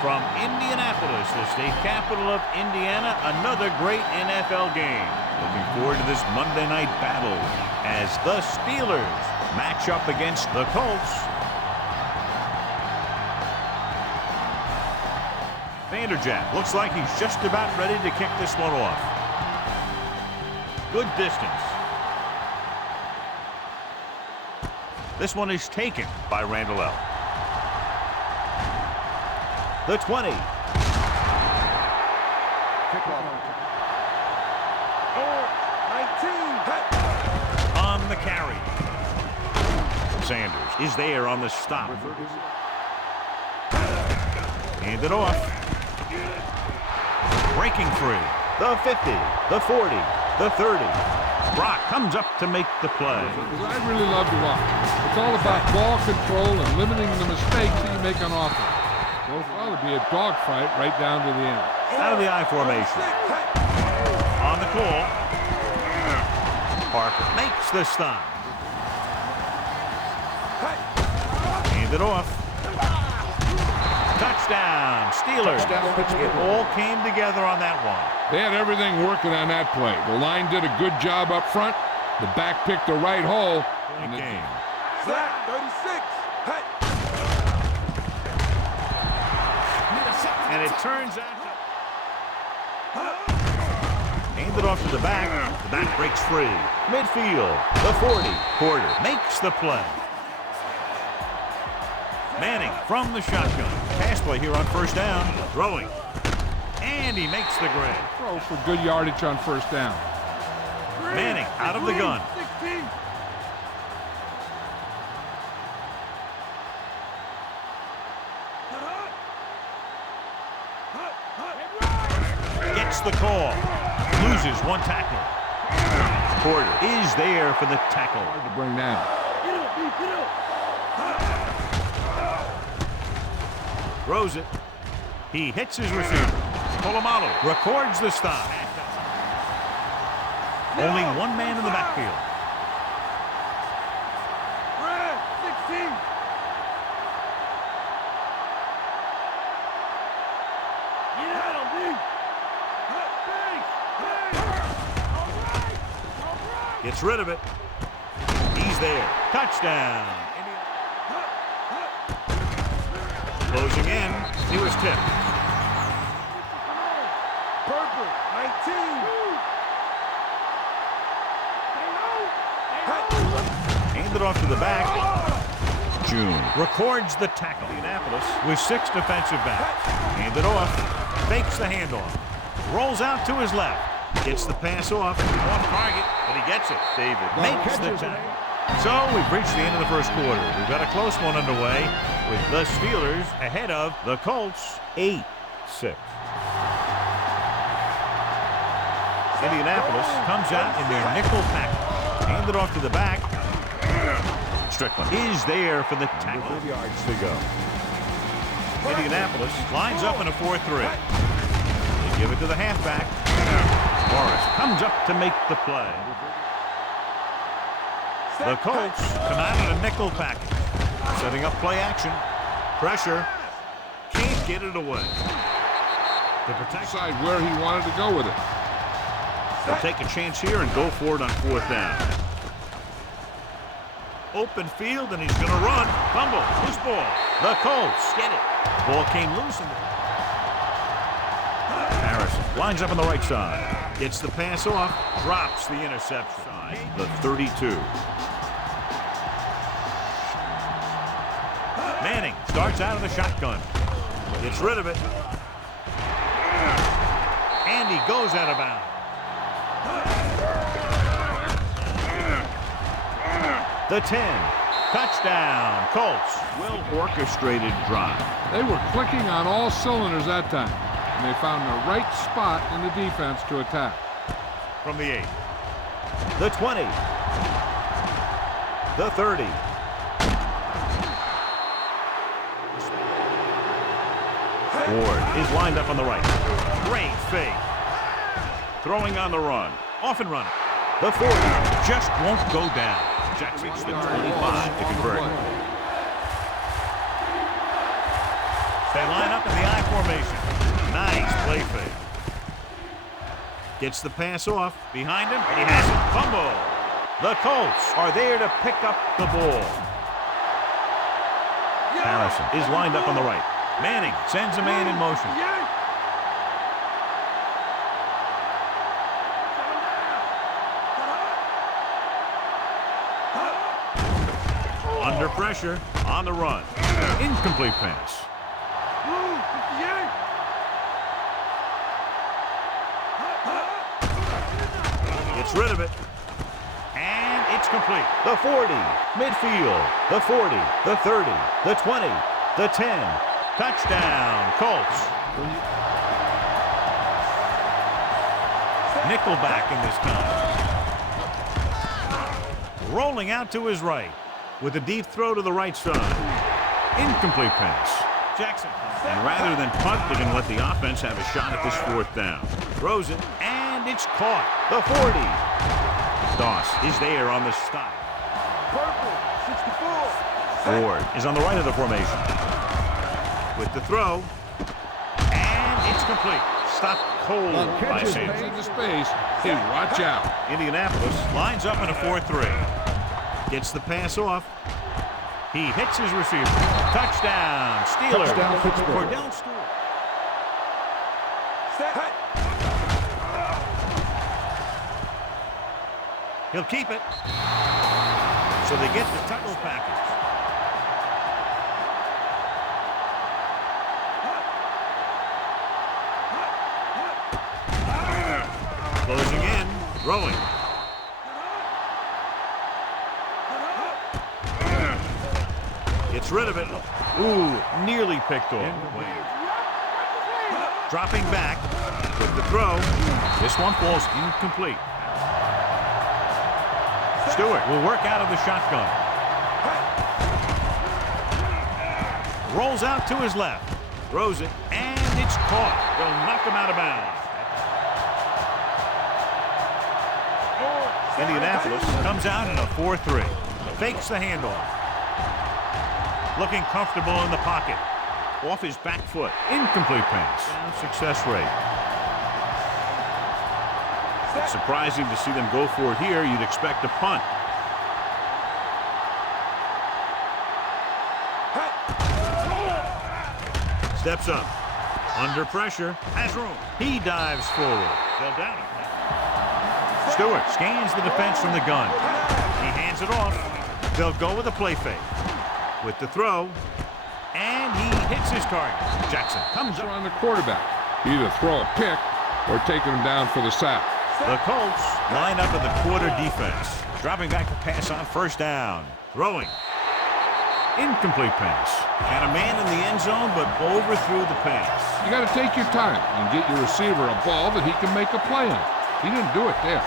From Indianapolis, the state capital of Indiana, another great NFL game. Looking forward to this Monday night battle as the Steelers match up against the Colts. Vanderjagt looks like he's just about ready to kick this one off. Good distance. This one is taken by Randall L. The 20. Kickoff. Oh, 19. On the carry. Sanders is there on the stop. Hand it off. Breaking free. The 50, the 40, the 30. Brock comes up to make the play. I really love to watch. It's all about ball control and limiting the mistakes that you make on offense. So it'll probably be a dogfight right down to the end. Out of the I formation. On the call. Parker makes the stop. Hand it off. Touchdown, Steelers. It all came together on that one. They had everything working on that play. The line did a good job up front. The back picked the right hole. And the game. Sack, 36. And it turns out. Hand it off to the back. The back breaks free. Midfield, the 40. Porter makes the play. Manning from the shotgun. Pass play here on first down. Throwing. And he makes the grab. Throw for good yardage on first down. Manning out of the gun. 16. Gets the call. Loses one tackle. Porter is there for the tackle. Hard to bring down. Throws it. He hits his receiver. Polamalu records the stop. Only one man in the backfield. 16. Gets rid of it. He's there. Touchdown. Closing in. He was tipped. Purple, 19. Hand it off to the back. June records the tackle. Indianapolis with 6 defensive backs. Hand it off. Fakes the handoff. Rolls out to his left. Gets the pass off target, but he gets it. David makes the tackle. So we've reached the end of the first quarter. We've got a close one underway with the Steelers ahead of the Colts 8-6. Indianapolis comes out in their nickel package. Hand it off to the back. Strickland is there for the tackle. 5 yards to go. Indianapolis lines up in a 4-3. They give it to the halfback. Morris comes up to make the play. The Colts come out in a nickel package. Setting up play action. Pressure. Can't get it away. To protect Decide where he wanted to go with it. They'll take a chance here and go for it on 4th down. Open field, and he's going to run. Fumble. Loose ball. The Colts get it. Ball came loose. Harrison lines up on the right side. Gets the pass off. Drops the interception. The 32. Manning starts out of the shotgun. Gets rid of it. And he goes out of bounds. The 10. Touchdown, Colts. Well-orchestrated drive. They were clicking on all cylinders that time, and they found the right spot in the defense to attack. From the 8. The 20. The 30. Ward is lined up on the right. Great fake. Throwing on the run. Off and running. The 40 just won't go down. Jackson's the 25 to convert. They line up in the I formation. Nice play fake. Gets the pass off. Behind him, and he has it. Fumble. The Colts are there to pick up the ball. Harrison is lined up on the right. Manning sends a man in motion. Under pressure, on the run. Incomplete pass. Gets rid of it. And it's complete. The 40, midfield, the 40, the 30, the 20, the 10. Touchdown, Colts. Nickelback in this time. Rolling out to his right with a deep throw to the right side. Incomplete pass. Jackson. And rather than punt, they're going to let the offense have a shot at this fourth down. Throws it, and it's caught. The 40. Doss is there on the stop. Purple, 64. Ford is on the right of the formation. With the throw, and it's complete. Stopped cold by Sanders. Into space. Hey, watch out. Indianapolis lines up in a 4-3. Gets the pass off. He hits his receiver. Touchdown, Steelers. Touchdown, Pittsburgh. Kordell Stewart. Set. He'll keep it. So they get the tackle package. Closing in, throwing. Gets rid of it. Ooh, nearly picked off. Dropping back with the throw. This one falls incomplete. Stewart will work out of the shotgun. Rolls out to his left. Throws it, and it's caught. They'll knock him out of bounds. Indianapolis comes out in a 4-3. Fakes the handoff. Looking comfortable in the pocket. Off his back foot. Incomplete pass. Success rate. It's surprising to see them go for it here. You'd expect a punt. Steps up. Under pressure. Has room. He dives forward. They'll down him. Stewart scans the defense from the gun. He hands it off. They'll go with a play fake. With the throw. And he hits his target. Jackson comes up on the quarterback. Either throw a pick or taking him down for the sack. The Colts line up in the quarter defense. Dropping back to pass on first down. Throwing. Incomplete pass. Had a man in the end zone, but overthrew the pass. You got to take your time and get your receiver a ball that he can make a play on. He didn't do it there.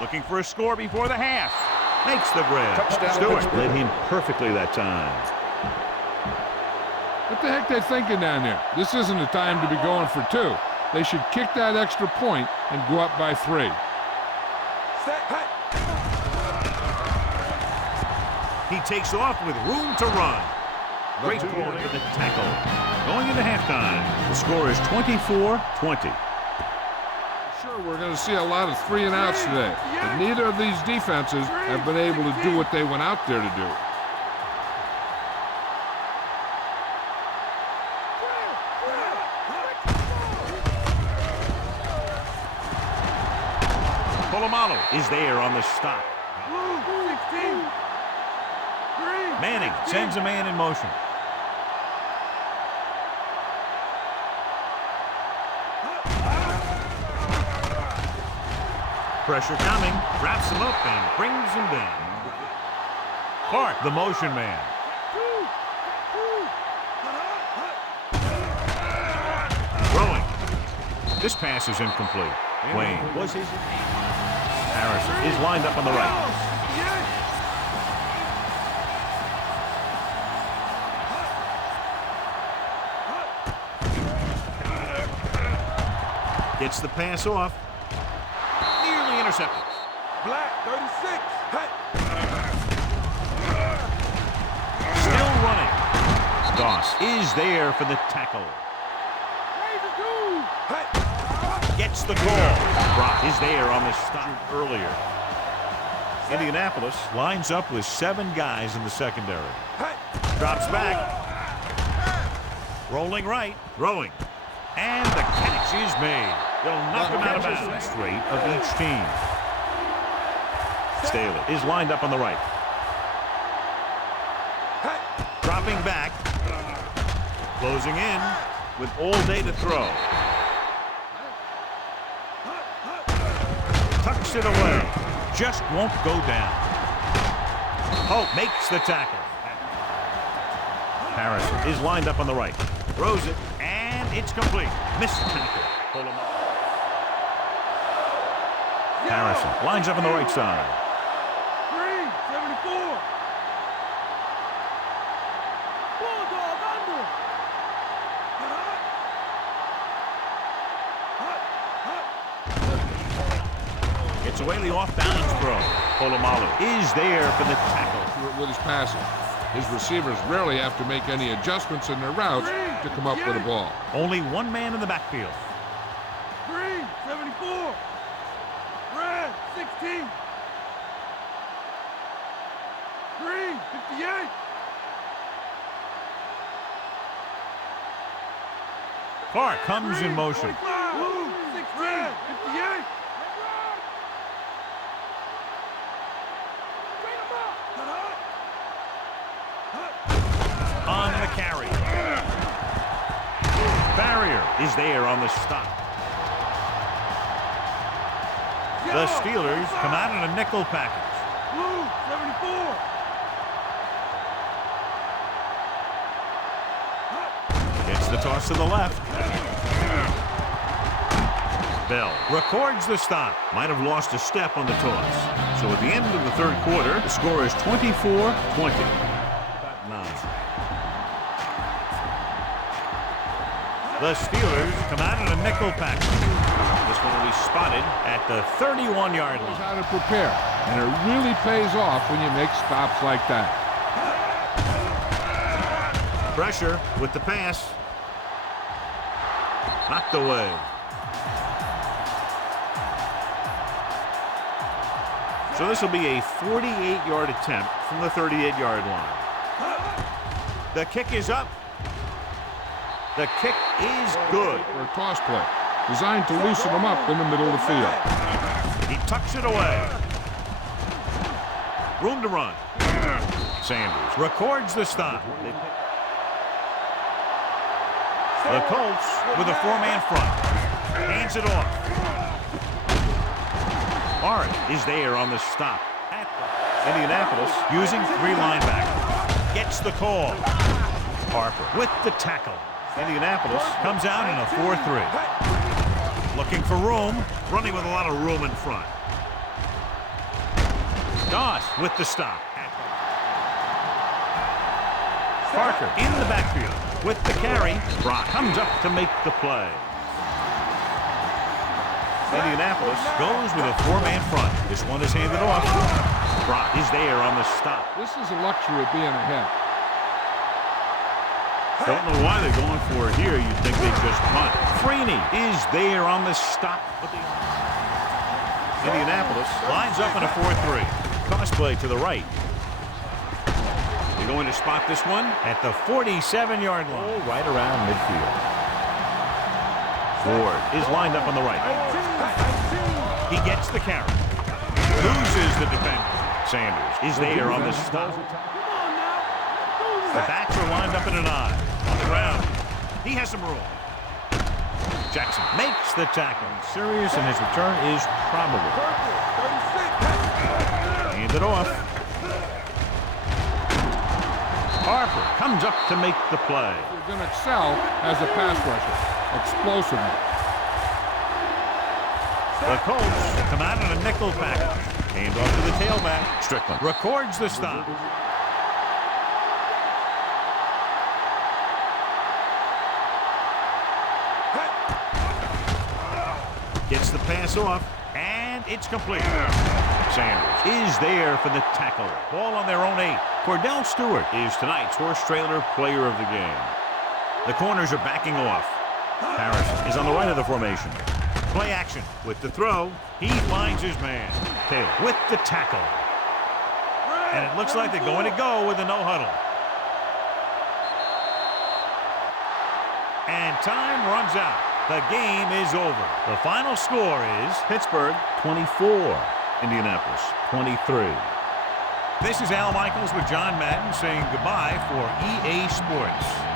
Looking for a score before the half. Makes the grab. Touchdown, Stewart Pittsburgh. led him perfectly that time. What the heck they thinking down there? This isn't a time to be going for 2. They should kick that extra point and go up by 3. He takes off with room to run. Great call for the tackle. Going into halftime, the score is 24-20. Sure, we're going to see a lot of 3 and outs today, but neither of these defenses have been able to do what they went out there to do. Polamalu is there on the stop. Manning sends a man in motion. Pressure coming, wraps him up and brings him down. Clark, the motion man. Throwing. This pass is incomplete. Wayne was his. Harrison is lined up on the right. Gets the pass off. Nearly intercepted. Black, 36. pass is there for the tackle. Gets the call. Brock is there on the stop earlier. Indianapolis lines up with 7 guys in the secondary. Drops back. Rolling right. Throwing. And the catch is made. They'll knock him out of bounds. Straight of each team. Staley is lined up on the right. Dropping back. Closing in with all day to throw. Tucks it away. Just won't go down. Hope makes the tackle. Harrison is lined up on the right. Throws it, and it's complete. Missed tackle. Pull him up. Harrison lines up on the right side. 74. Bulldog under. Gets away the off-balance throw. Polamalu is there for the tackle. With his passing. His receivers rarely have to make any adjustments in their routes to come up with a ball. Only one man in the backfield. 74. Red 16. 58. Clark comes in motion. 16. 58. On the carry. Barrier is there on the stop. The Steelers come out in a nickel package. Blue 74. Gets the toss to the left. Bell records the stop. Might have lost a step on the toss. So at the end of the third quarter, the score is 24-20. The Steelers come out in a nickel package. This one will be spotted at the 31-yard line. How to prepare, and it really pays off when you make stops like that. Pressure with the pass. Knocked away. So this will be a 48-yard attempt from the 38-yard line. The kick is up. The kick is good. For a toss play, designed to loosen them up in the middle of the field. He tucks it away. Room to run. Sanders records the stop. The Colts with a 4-man front. Hands it off. Art is there on the stop. Indianapolis using 3 linebackers. Gets the call. Harper with the tackle. Indianapolis comes out in a 4-3. Looking for room. Running with a lot of room in front. Doss with the stop. Parker in the backfield with the carry. Brock comes up to make the play. Indianapolis goes with a 4-man front. This one is handed off. Brock is there on the stop. This is a luxury of being ahead. Don't know why they're going for it here. You'd think they'd just punt. Freeney is there on the stop. Indianapolis lines up in a 4-3. Cross play to the right. They're going to spot this one at the 47-yard line. Right around midfield. Ward is lined up on the right. He gets the carry. Loses the defender. Sanders is there on the stop. The backs are lined up in an I. On the ground. He has some room. Jackson makes the tackle. Serious, and his return is probable. Hand it off. Harper comes up to make the play. You're going to excel as a pass rusher. Explosiveness. The Colts come out in a nickel package. Hand off to the tailback. Strickland records the stop. Gets the pass off, and it's complete. Sanders is there for the tackle. Ball on their own 8. Kordell Stewart is tonight's horse trailer player of the game. The corners are backing off. Harris is on the right of the formation. Play action with the throw. He finds his man. Taylor with the tackle. And it looks like they're going to go with a no huddle. And time runs out. The game is over. The final score is Pittsburgh 24, Indianapolis 23. This is Al Michaels with John Madden saying goodbye for EA Sports.